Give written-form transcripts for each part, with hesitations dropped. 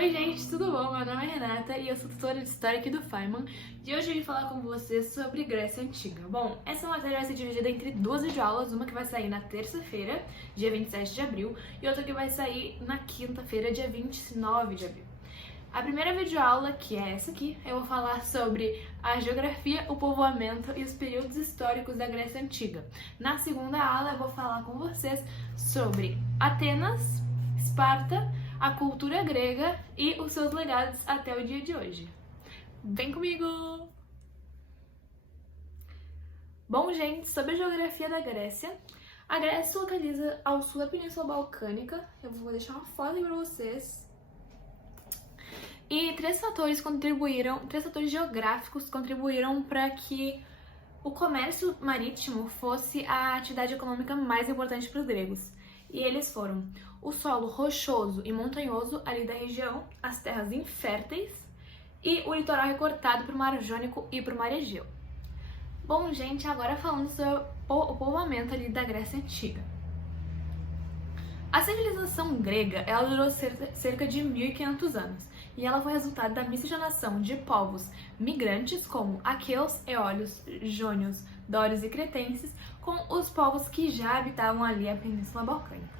Oi gente, tudo bom? Meu nome é Renata e eu sou tutora de História aqui do Feynman e hoje eu vim falar com vocês sobre Grécia Antiga. Bom, essa matéria vai ser dividida entre duas videoaulas, uma que vai sair na terça-feira, dia 27 de abril, e outra que vai sair na quinta-feira, dia 29 de abril. A primeira videoaula, que é essa aqui, eu vou falar sobre a geografia, o povoamento e os períodos históricos da Grécia Antiga. Na segunda aula eu vou falar com vocês sobre Atenas, Esparta, a cultura grega e os seus legados até o dia de hoje. Vem comigo! Bom, gente, sobre a geografia da Grécia, a Grécia se localiza ao sul da Península Balcânica. Eu vou deixar uma foto aí pra vocês. E três fatores geográficos contribuíram para que o comércio marítimo fosse a atividade econômica mais importante para os gregos. E eles foram o solo rochoso e montanhoso ali da região, as terras inférteis e o litoral recortado para o Mar Jônico e para o Mar Egeu. Bom, gente, agora falando sobre o povoamento ali da Grécia Antiga. A civilização grega, ela durou cerca de 1.500 anos e ela foi resultado da miscigenação de povos migrantes como aqueus, eólios, jônios, dórios e cretenses com os povos que já habitavam ali a Península Balcânica.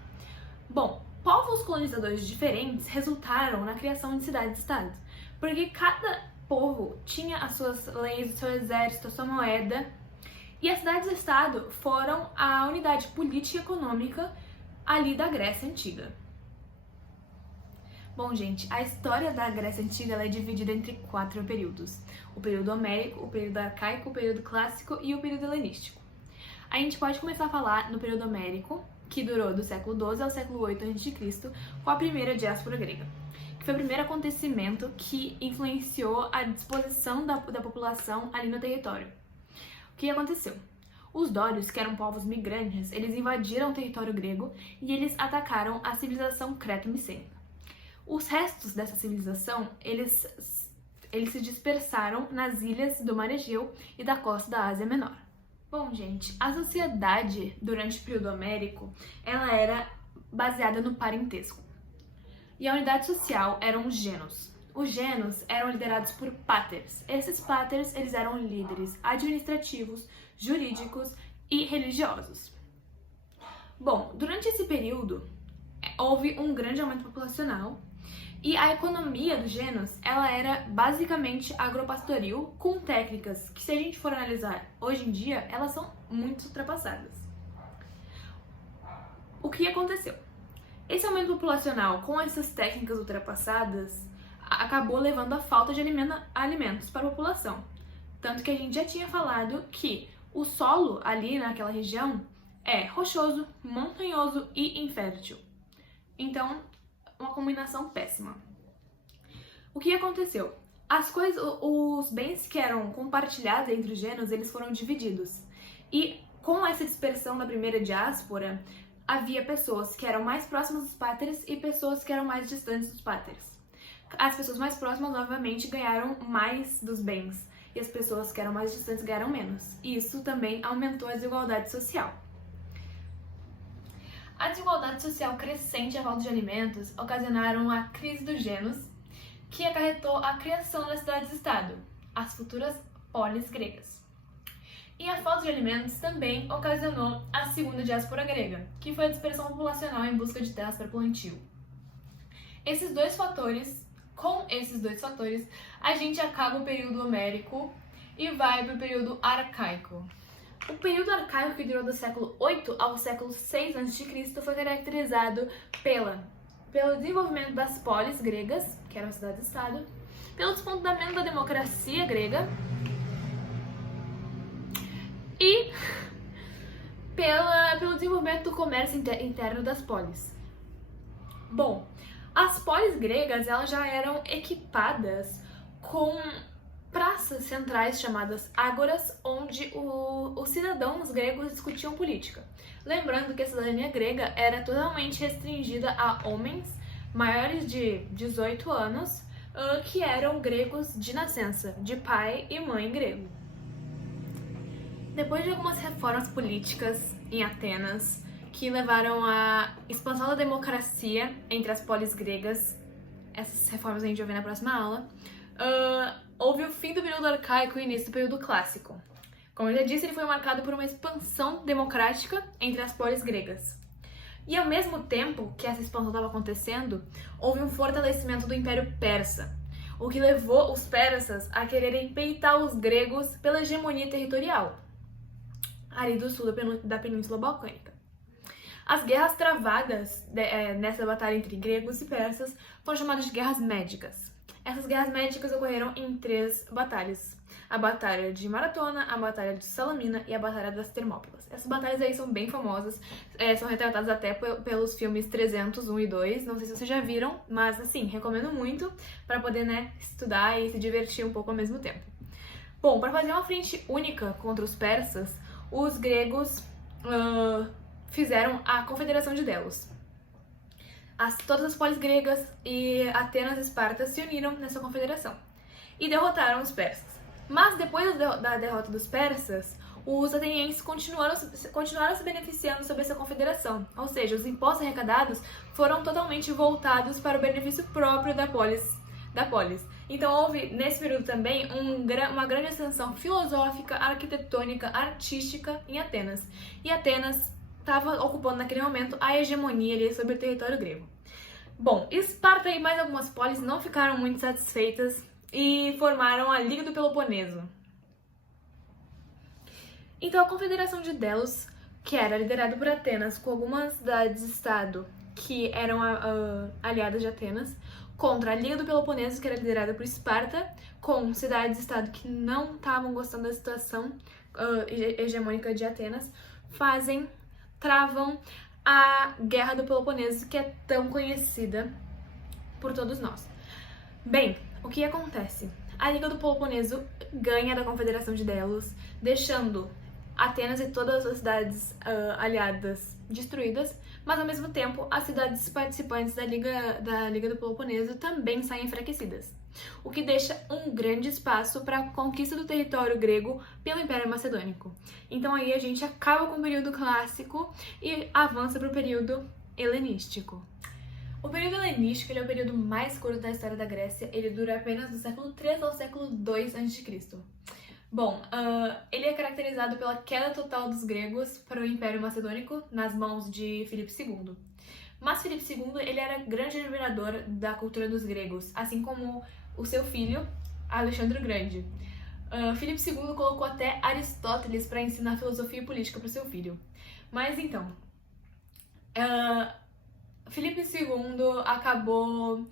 Bom, povos colonizadores diferentes resultaram na criação de cidades-estados, porque cada povo tinha as suas leis, o seu exército, a sua moeda, e as cidades-estado foram a unidade política e econômica ali da Grécia Antiga. Bom, gente, a história da Grécia Antiga ela é dividida entre 4 períodos: o período homérico, o período arcaico, o período clássico e o período helenístico. A gente pode começar a falar no período homérico, que durou do século XII ao século VIII a.C., com a primeira diáspora grega, que foi o primeiro acontecimento que influenciou a disposição da população ali no território. O que aconteceu? Os dórios, que eram povos migrantes, eles invadiram o território grego e eles atacaram a civilização creto-micênica. Os restos dessa civilização, eles se dispersaram nas ilhas do Mar Egeu e da costa da Ásia Menor. Bom, gente, a sociedade durante o período homérico, ela era baseada no parentesco. E a unidade social eram os gênos. Os gênos eram liderados por paters. Esses paters, eles eram líderes administrativos, jurídicos e religiosos. Bom, durante esse período, houve um grande aumento populacional e a economia dos gênos, ela era basicamente agropastoril com técnicas que, se a gente for analisar hoje em dia, elas são muito ultrapassadas. O que aconteceu? Esse aumento populacional com essas técnicas ultrapassadas acabou levando à falta de alimentos para a população. Tanto que a gente já tinha falado que o solo ali naquela região é rochoso, montanhoso e infértil. Então, uma combinação péssima. O que aconteceu? Os bens que eram compartilhados entre os gêneros, eles foram divididos. E com essa dispersão da primeira diáspora, havia pessoas que eram mais próximas dos páteres e pessoas que eram mais distantes dos páteres. As pessoas mais próximas, novamente, ganharam mais dos bens, e as pessoas que eram mais distantes ganharam menos. E isso também aumentou a desigualdade social. A desigualdade social crescente e a falta de alimentos ocasionaram a crise dos gênos, que acarretou a criação das cidades-estado, as futuras polis gregas. E a falta de alimentos também ocasionou a segunda diáspora grega, que foi a dispersão populacional em busca de terras para plantio. Com esses dois fatores, a gente acaba o período homérico e vai para o período arcaico. O período arcaico, que durou do século VIII ao século VI a.C., foi caracterizado pelo desenvolvimento das polis gregas, que eram cidades-estado, pelo despontamento da democracia grega e pelo desenvolvimento do comércio interno das polis. Bom, as polis gregas elas já eram equipadas com praças centrais chamadas ágoras, onde os cidadãos gregos discutiam política. Lembrando que a cidadania grega era totalmente restringida a homens maiores de 18 anos que eram gregos de nascença, de pai e mãe grego. Depois de algumas reformas políticas em Atenas, que levaram à expansão da democracia entre as polis gregas, essas reformas a gente vai ver na próxima aula, houve o fim do período arcaico e o início do período clássico. Como eu já disse, ele foi marcado por uma expansão democrática entre as polis gregas. E ao mesmo tempo que essa expansão estava acontecendo, houve um fortalecimento do Império Persa, o que levou os persas a quererem peitar os gregos pela hegemonia territorial, ali do sul da Península Balcânica. As guerras travadas nessa batalha entre gregos e persas foram chamadas de guerras médicas. Essas guerras médicas ocorreram em 3 batalhas. A Batalha de Maratona, a Batalha de Salamina e a Batalha das Termópilas. Essas batalhas aí são bem famosas, são retratadas até pelos filmes 300, 1 e 2. Não sei se vocês já viram, mas assim, recomendo muito para poder, né, estudar e se divertir um pouco ao mesmo tempo. Bom, para fazer uma frente única contra os persas, os gregos fizeram a Confederação de Delos. Todas as polis gregas e Atenas e Esparta se uniram nessa confederação e derrotaram os persas. Mas depois da derrota dos persas, os atenienses continuaram se beneficiando sobre essa confederação, ou seja, os impostos arrecadados foram totalmente voltados para o benefício próprio da polis. Então houve, nesse período também, uma grande ascensão filosófica, arquitetônica, artística em Atenas. E Atenas estava ocupando naquele momento a hegemonia ali sobre o território grego. Bom, Esparta e mais algumas polis não ficaram muito satisfeitas e formaram a Liga do Peloponeso. Então a Confederação de Delos, que era liderada por Atenas, com algumas cidades-estado que eram aliadas de Atenas, contra a Liga do Peloponeso, que era liderada por Esparta, com cidades-estado que não estavam gostando da situação hegemônica de Atenas, travam a Guerra do Peloponeso, que é tão conhecida por todos nós. Bem, o que acontece? A Liga do Peloponeso ganha da Confederação de Delos, deixando Atenas e todas as cidades aliadas destruídas, mas ao mesmo tempo as cidades participantes da Liga do Peloponeso também saem enfraquecidas, o que deixa um grande espaço para a conquista do território grego pelo Império Macedônico. Então aí a gente acaba com o período clássico e avança para o período helenístico. O período helenístico é o período mais curto da história da Grécia, ele dura apenas do século III ao século II a.C. Bom, ele é caracterizado pela queda total dos gregos para o Império Macedônico nas mãos de Filipe II. Mas Filipe II ele era grande admirador da cultura dos gregos, assim como o seu filho, Alexandre o Grande. Filipe II colocou até Aristóteles para ensinar filosofia e política para o seu filho. Mas então, Filipe II acabou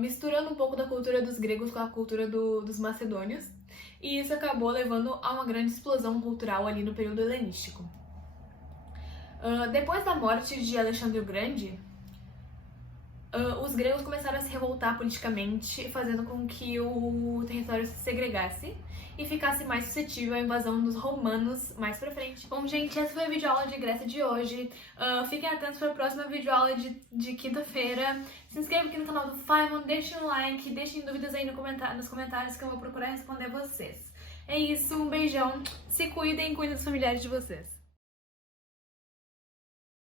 misturando um pouco da cultura dos gregos com a cultura dos macedônios, e isso acabou levando a uma grande explosão cultural ali no período helenístico. Depois da morte de Alexandre o Grande, os gregos começaram a se revoltar politicamente, fazendo com que o território se segregasse e ficasse mais suscetível à invasão dos romanos mais pra frente. Bom, gente, essa foi a videoaula de Grécia de hoje. Fiquem atentos para a próxima videoaula de quinta-feira. Se inscrevam aqui no canal do Faimon, deixem um like, deixem dúvidas aí nos comentários que eu vou procurar responder vocês. É isso, um beijão, se cuidem e cuidem dos familiares de vocês.